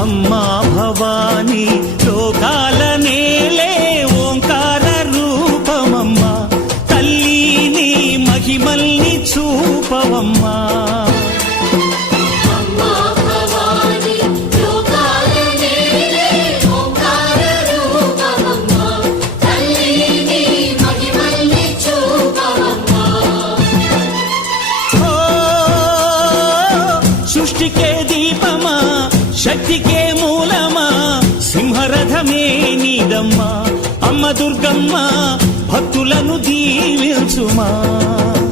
అమ్మా భవానీ లోకాల నేలే ఓంకార రూపమమ్మా తల్లి నీ మహిమల్ని చూపవమ్మా సృష్టికే దీపమా శక్తికే మూలమా సింహరథమే నీదమ్మా అమ్మ దుర్గమ్మ భక్తులను దీవించుమా